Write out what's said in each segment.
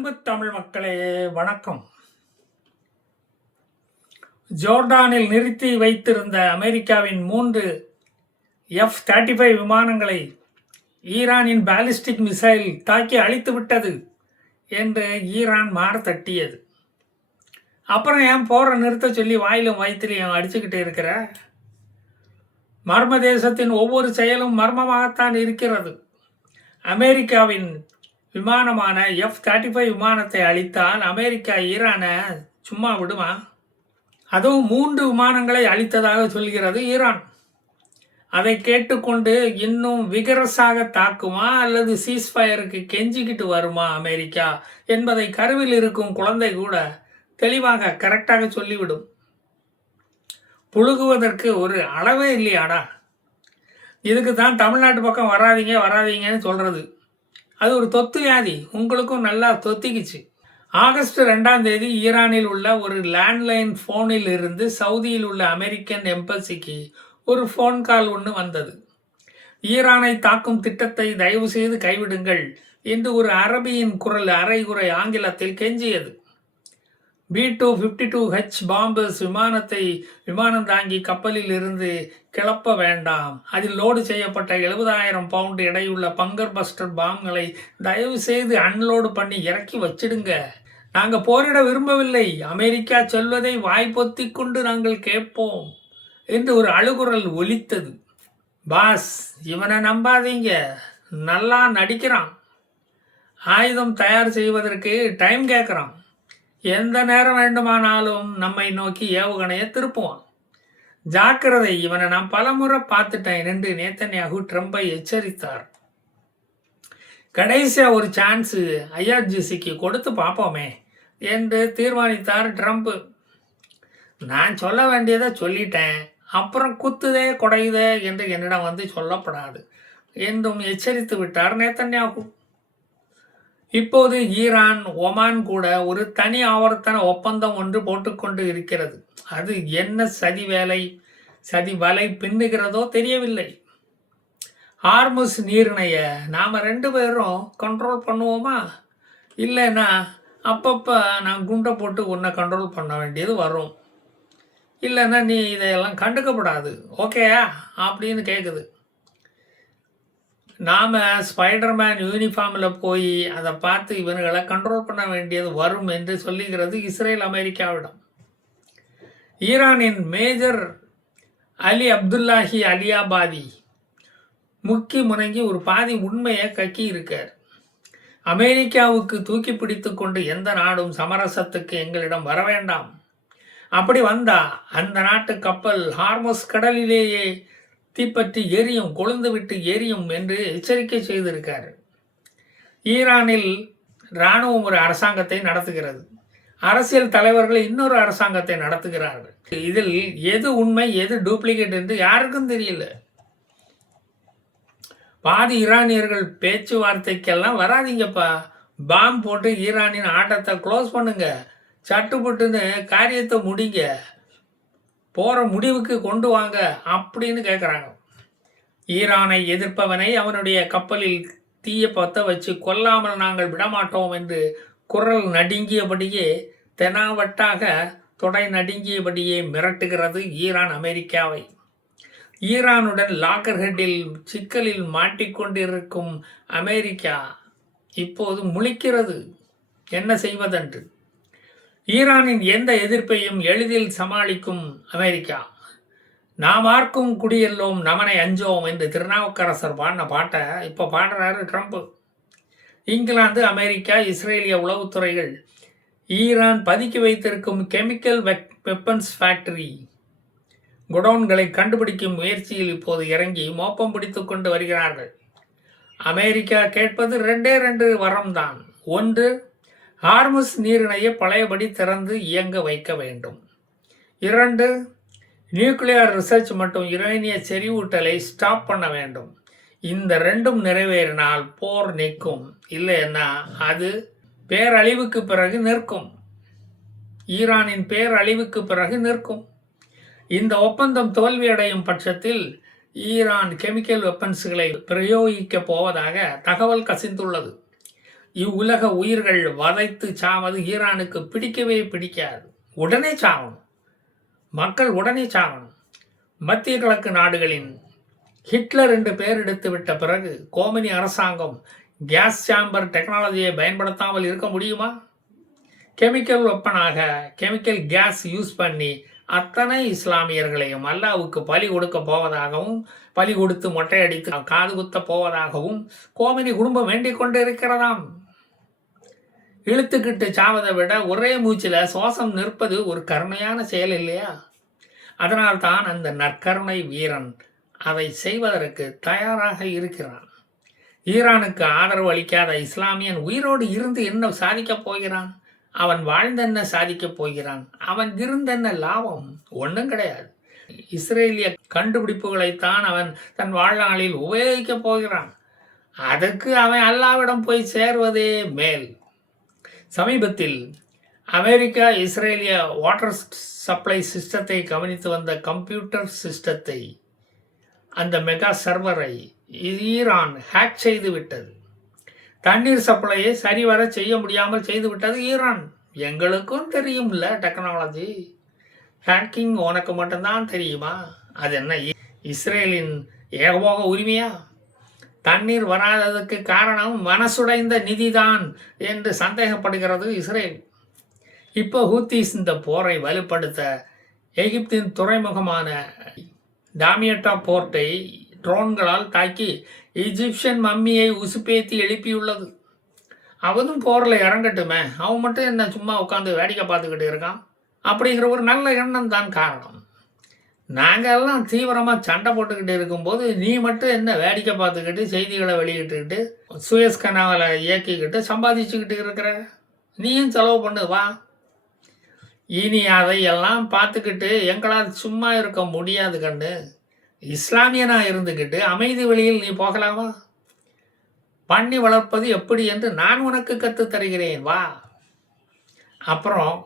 அன்பு தமிழ் மக்களே, வணக்கம். ஜோர்டானில் நிறுத்தி வைத்திருந்த அமெரிக்காவின் 3 F-35 விமானங்களை ஈரானின் பாலிஸ்டிக் மிசைல் தாக்கி அழித்துவிட்டது என்று ஈரான் மாறு தட்டியது. அப்புறம் ஏன் போரை நிறுத்த சொல்லி வாயிலும் வயிற்றிலையும் அடிச்சுக்கிட்டு இருக்கிற? மர்ம தேசத்தின் ஒவ்வொரு செயலும் மர்மமாகத்தான் இருக்கிறது. அமெரிக்காவின் விமானமான F-35 விமானத்தை அழித்தால் அமெரிக்கா ஈரானை சும்மா விடுமா? அதுவும் 3 விமானங்களை அழித்ததாக சொல்கிறது ஈரான். அதை கேட்டுக்கொண்டு இன்னும் விகரஸாக தாக்குமா அல்லது சீஸ்ஃபயருக்கு கெஞ்சிக்கிட்டு வருமா அமெரிக்கா என்பதை கருவில் இருக்கும் குழந்தை கூட தெளிவாக கரெக்டாக சொல்லிவிடும். புழுகுவதற்கு ஒரு அளவே இல்லையாடா. இதுக்கு தான் தமிழ்நாட்டு பக்கம் வராதீங்கன்னு சொல்கிறது. அது ஒரு தொத்து வியாதி, உங்களுக்கும் நல்லா தொத்திக்குச்சு. ஆகஸ்ட் 2ஆம் தேதி ஈரானில் உள்ள ஒரு லேண்ட்லைன் ஃபோனில் இருந்து சவுதியில் உள்ள அமெரிக்கன் எம்பசிக்கு ஒரு ஃபோன் கால் ஒன்று வந்தது. ஈரானை தாக்கும் திட்டத்தை தயவு செய்து கைவிடுங்கள் என்று ஒரு அரபியின் குரல் அரைகுறை ஆங்கிலத்தில் கெஞ்சியது. B-252H பாம்பர்ஸ் விமானம் தாங்கி கப்பலில் இருந்து கிளப்ப வேண்டாம். அதில் லோடு செய்யப்பட்ட 70,000 பவுண்ட் எடையுள்ள பங்கர் பஸ்டர் பாம்களை தயவு செய்து அன்லோடு பண்ணி இறக்கி வச்சிடுங்க. நாங்கள் போரிட விரும்பவில்லை. அமெரிக்கா சொல்வதை வாய்ப்பொத்தி கொண்டு நாங்கள் கேட்போம் என்று ஒரு அழுகுரல் ஒலித்தது. பாஸ், இவனை நம்பாதீங்க, நல்லா நடிக்கிறான். ஆயுதம் தயார் செய்வதற்கு டைம் கேட்குறான். எந்த நேரம் வேண்டுமானாலும் நம்மை நோக்கி ஏவுகணையை திருப்புவான். ஜாக்கிரதை, இவனை நான் பலமுறை பார்த்துட்டேன் என்று நேத்தன்யாகு ட்ரம்பை எச்சரித்தார். கடைசியா ஒரு சான்ஸு IRGCக்கு கொடுத்து பார்ப்போமே என்று தீர்மானித்தார் ட்ரம்ப். நான் சொல்ல வேண்டியதை சொல்லிட்டேன், அப்புறம் குத்துதே கொடையுதே என்று என்னிடம் வந்து சொல்லப்படாது என்றும் எச்சரித்து விட்டார் நேத்தன்யாகு. இப்போது ஈரான் ஒமான் கூட ஒரு தனி ஆவர்த்தன ஒப்பந்தம் ஒன்று போட்டுக்கொண்டு இருக்கிறது. அது என்ன சதி வலை பின்னுகிறதோ தெரியவில்லை. ஹார்முஸ் நீரிணையை நாம் 2 பேரும் கண்ட்ரோல் பண்ணுவோமா? இல்லைன்னா அப்பப்போ நான் குண்டை போட்டு உன்னை கண்ட்ரோல் பண்ண வேண்டியது வரும். இல்லைன்னா நீ இதையெல்லாம் கண்டுக்கப்படாது, ஓகேயா அப்படின்னு கேட்குது. நாம் ஸ்பைடர்மேன் யூனிஃபார்மில் போய் அதை பார்த்து இவர்களை கண்ட்ரோல் பண்ண வேண்டியது வரும் என்று சொல்லுகிறது இஸ்ரேல் அமெரிக்காவிடம். ஈரானின் மேஜர் அலி அப்துல்லாஹி அலியாபாதி முக்கி முனங்கி ஒரு பாதி உண்மையை கக்கி இருக்கார். அமெரிக்காவுக்கு தூக்கி பிடித்து கொண்டு எந்த நாடும் சமரசத்துக்கு எங்களிடம் வர வேண்டாம். அப்படி வந்தா அந்த நாட்டு கப்பல் ஹார்மஸ் கடலிலேயே தீப்பற்றி எரியும், கொழுந்து விட்டு எரியும் என்று எச்சரிக்கை செய்திருக்கார். ஈரானில் இராணுவம் ஒரு அரசாங்கத்தை நடத்துகிறது, அரசியல் தலைவர்கள் இன்னொரு அரசாங்கத்தை நடத்துகிறார்கள். இதில் எது உண்மை எது டூப்ளிகேட் என்று யாருக்கும் தெரியல. பாதி ஈரானியர்கள் பேச்சுவார்த்தைக்கெல்லாம் வராதிங்கப்பா, பாம் போட்டு ஈரானின் ஆட்டத்தை க்ளோஸ் பண்ணுங்க, சட்டுப்பட்டுன்னு காரியத்தை முடிங்க, போகிற முடிவுக்கு கொண்டு வாங்க அப்படின்னு கேட்குறாங்க. ஈரானை எதிர்ப்பவனை அவனுடைய கப்பலில் தீய பற்ற வச்சு கொல்லாமல் நாங்கள் விடமாட்டோம் என்று குரல் நடுங்கியபடியே, தெனாவட்டாக தொடை நடுங்கியபடியே மிரட்டுகிறது ஈரான் அமெரிக்காவை. ஈரானுடன் லாக்கர்ஹெட்டில் சிக்கலில் மாட்டிக்கொண்டிருக்கும் அமெரிக்கா இப்போது முழிக்கிறது என்ன செய்வதென்று. ஈரானின் எந்த எதிர்ப்பையும் எளிதில் சமாளிக்கும் அமெரிக்கா. நாம் ஆர்க்கும் குடியெல்லோம் நமனை அஞ்சோம் என்று திருநாவுக்கரசர் பாடின பாட்டை இப்போ பாடுறாரு ட்ரம்ப். இங்கிலாந்து, அமெரிக்கா, இஸ்ரேலிய உளவுத்துறைகள் ஈரான் பதுக்கி வைத்திருக்கும் கெமிக்கல் வெப்பன்ஸ் ஃபேக்டரி குடோன்களை கண்டுபிடிக்கும் முயற்சியில் இப்போது இறங்கி மோப்பம் பிடித்து கொண்டு வருகிறார்கள். அமெரிக்கா கேட்பது 2 வரம்தான். 1, ஹார்முஸ் நீரிணையை பழையபடி திறந்து இயங்க வைக்க வேண்டும். 2, நியூக்ளியர் ரிசர்ச் மற்றும் யுரேனிய செறிவூட்டலை ஸ்டாப் பண்ண வேண்டும். இந்த 2ம் நிறைவேறினால் போர் நிற்கும், இல்லைன்னா அது பேரழிவுக்கு பிறகு நிற்கும். ஈரானின் பேரழிவுக்கு பிறகு நிற்கும். இந்த ஒப்பந்தம் தோல்வியடையும் பட்சத்தில் ஈரான் கெமிக்கல் வெப்பன்ஸ்களை பிரயோகிக்கப் போவதாக தகவல் கசிந்துள்ளது. இவ்வுலக உயிர்கள் வதைத்து சாவது ஈரானுக்கு பிடிக்கவே பிடிக்காது. உடனே சாவணும், மக்கள் உடனே சாவணும். மத்திய கிழக்கு நாடுகளின் ஹிட்லர் என்று பெயர் எடுத்து விட்ட பிறகு கோமனி அரசாங்கம் கேஸ் சாம்பர் டெக்னாலஜியை பயன்படுத்தாமல் இருக்க முடியுமா? கெமிக்கல் வெப்பனாக கெமிக்கல் கேஸ் யூஸ் பண்ணி அத்தனை இஸ்லாமியர்களையும் அல்லாவுக்கு பலி கொடுக்க போவதாகவும், பலி கொடுத்து மொட்டையடித்து காது குத்த போவதாகவும் கோமனி குடும்பம் வேண்டிக் கொண்டு இருக்கிறதாம். இழுத்துக்கிட்டு சாவதை விட ஒரே மூச்சில் சுவாசம் நிற்பது ஒரு கருணையான செயல் இல்லையா? அதனால்தான் அந்த நற்கருணை வீரன் அதை செய்வதற்கு தயாராக இருக்கிறான். ஈரானுக்கு ஆதரவு அளிக்காத இஸ்லாமியன் உயிரோடு இருந்து என்ன சாதிக்கப் போகிறான்? அவன் வாழ்ந்தென்ன சாதிக்கப் போகிறான்? அவன் இருந்தென்ன லாபம்? ஒன்றும் கிடையாது. இஸ்ரேலிய கண்டுபிடிப்புகளைத்தான் அவன் தன் வாழ்நாளில் உபயோகிக்கப் போகிறான். அதற்கு அவன் அல்லாவிடம் போய் சேர்வதே மேல். சமீபத்தில் அமெரிக்கா இஸ்ரேலிய வாட்டர் சப்ளை சிஸ்டத்தை கவனித்து வந்த கம்ப்யூட்டர் சிஸ்டத்தை, அந்த மெகா சர்வரை ஈரான் ஹேக் செய்து விட்டது. தண்ணீர் சப்ளையை சரிவர செய்ய முடியாமல் செய்து விட்டது ஈரான். எங்களுக்கும் தெரியும்ல டெக்னாலஜி. ஹேக்கிங் உனக்கு மட்டும்தான் தெரியுமா? அது என்ன இஸ்ரேலின் ஏகபோக உரிமையா? தண்ணீர் வராததுக்கு காரணம் மனசுடைந்த நிதிதான் என்று சந்தேகப்படுகிறது இஸ்ரேல். இப்போ ஹூத்திஸ் இந்த போரை வலுப்படுத்த எகிப்தின் துறைமுகமான டாமியட்டா போர்ட்டை ட்ரோன்களால் தாக்கி ஈஜிப்சியன் மம்மியை உசுப்பேத்தி எழுப்பியுள்ளது. அவனும் போரில் இறங்கட்டுமே, அவன் மட்டும் என்ன சும்மா உட்காந்து வேடிக்கை பார்த்துக்கிட்டு இருக்கான் அப்படிங்கிற ஒரு நல்ல எண்ணம் தான் காரணம். நாங்கள் எல்லாம் தீவிரமாக சண்டை போட்டுக்கிட்டு இருக்கும்போது நீ மட்டும் என்ன வேடிக்கை பார்த்துக்கிட்டு செய்திகளை வெளியிட்டுக்கிட்டு சுயஸ் கனாவில் இயக்கிக்கிட்டு சம்பாதிச்சுக்கிட்டு இருக்கிற? நீயும் செலவு பண்ணு வா. இனி அதையெல்லாம் பார்த்துக்கிட்டு எங்களால் சும்மா இருக்க முடியாது கண்ணு. இஸ்லாமியனாக இருந்துக்கிட்டு அமைதி வழியில் நீ போகலாமா? பண்ணி வளர்ப்பது எப்படி என்று நான் உனக்கு கற்றுத் தருகிறேன் வா. அப்புறம்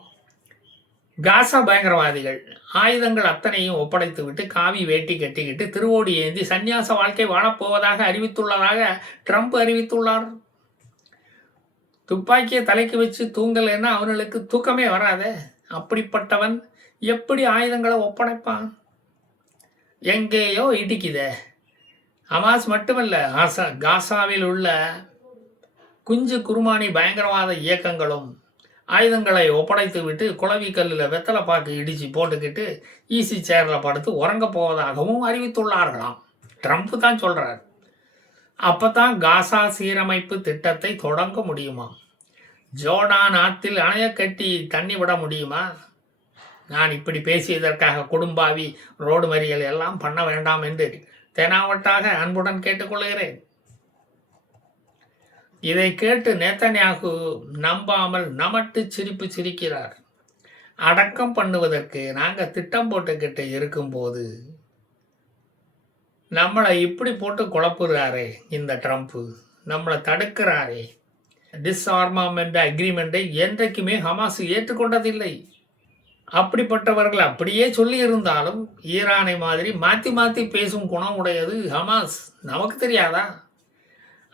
காசா பயங்கரவாதிகள் ஆயுதங்கள் அத்தனையும் ஒப்படைத்து விட்டு காவி வேட்டி கட்டிக்கிட்டு திருவோடி ஏந்தி சந்நியாச வாழ்க்கை வாழப்போவதாக அறிவித்துள்ளதாக ட்ரம்ப் அறிவித்துள்ளார். துப்பாக்கியை தலைக்கு வச்சு தூங்கலைன்னா அவனுக்கு தூக்கமே வராதே. அப்படிப்பட்டவன் எப்படி ஆயுதங்களை ஒப்படைப்பான்? எங்கேயோ இடிக்குதே. ஹமாஸ் மட்டுமல்ல, காசாவில் உள்ள குஞ்சு குருமானி பயங்கரவாத இயக்கங்களும் ஆயுதங்களை ஒப்படைத்து விட்டு குளவி கல்லில் வெத்தலை பாக்கு இடித்து போட்டுக்கிட்டு ஈசி சேரில் படுத்து உறங்க போவதாகவும் அறிவித்துள்ளார்களாம். ட்ரம்ப் தான் சொல்கிறார். அப்போ தான் காசா சீரமைப்பு திட்டத்தை தொடங்க முடியுமா? ஜோர்டான் ஆற்றில் அணைய கட்டி தண்ணி விட முடியுமா? நான் இப்படி பேசியதற்காக குடும்பாவி ரோடு மறியல் எல்லாம் பண்ண வேண்டாம் என்று தெனாவட்டாக அன்புடன் கேட்டுக்கொள்கிறேன். இதை கேட்டு நேத்தன்யாகு நம்பாமல் நமட்டு சிரிப்பு சிரிக்கிறார். அடக்கம் பண்ணுவதற்கு நாங்கள் திட்டம் போட்டுக்கிட்டு இருக்கும்போது நம்மளை இப்படி போட்டு குழப்புறாரே இந்த ட்ரம்ப்பு, நம்மளை தடுக்கிறாரே. டிஸ்ஆர்மாமெண்ட் அக்ரிமெண்ட்டை என்றைக்குமே ஹமாஸ் ஏற்றுக்கொண்டதில்லை. அப்படிப்பட்டவர்கள் அப்படியே சொல்லி இருந்தாலும் ஈரானை மாதிரி மாற்றி மாற்றி பேசும் குணம் உடையது ஹமாஸ். நமக்கு தெரியாதா?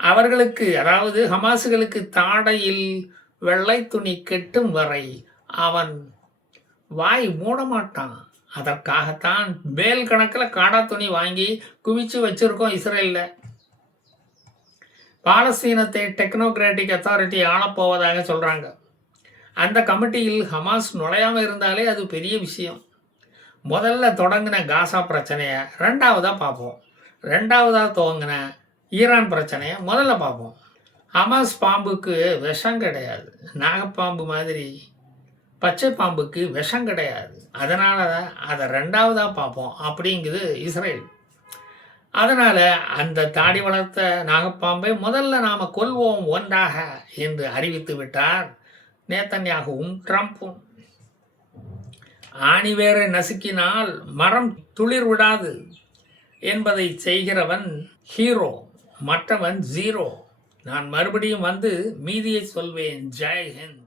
அவர்களுக்கு, அதாவது ஹமாஸுகளுக்கு தாடையில் வெள்ளை துணி கெட்டும் வரை அவன் வாய் மூட மாட்டான். அதற்காகத்தான் பேல் கணக்கில் காடா துணி வாங்கி குவிச்சு வச்சிருக்கோம் இஸ்ரேலில். பாலஸ்தீனத்தை டெக்னோக்ராட்டிக் அத்தாரிட்டி ஆளப்போவதாக சொல்கிறாங்க. அந்த கமிட்டியில் ஹமாஸ் நுழையாமல் இருந்தாலே அது பெரிய விஷயம். முதல்ல தொடங்கின காசா பிரச்சனையை ரெண்டாவதாக பார்ப்போம். ரெண்டாவதாக துவங்கின ஈரான் பிரச்சனையை முதல்ல பார்ப்போம். ஹமாஸ் பாம்புக்கு விஷம் கிடையாது. நாகப்பாம்பு மாதிரி பச்சை பாம்புக்கு விஷம் கிடையாது. அதனால அதை ரெண்டாவதாக பார்ப்போம் அப்படிங்குது இஸ்ரேல். அதனால் அந்த தாடி வளர்த்த நாகப்பாம்பை முதல்ல நாம் கொல்வோம் ஒன்றாக என்று அறிவித்து விட்டார் நேத்தன்யாகுவும் ட்ரம்ப்பும். ஆணி வேரை நசுக்கினால் மரம் துளிர் விடாது என்பதை செய்கிறவன் ஹீரோ, மற்றவன் ஜீரோ. நான் மறுபடியும் வந்து மீதியை சொல்வேன். ஜெய் ஹிந்த்.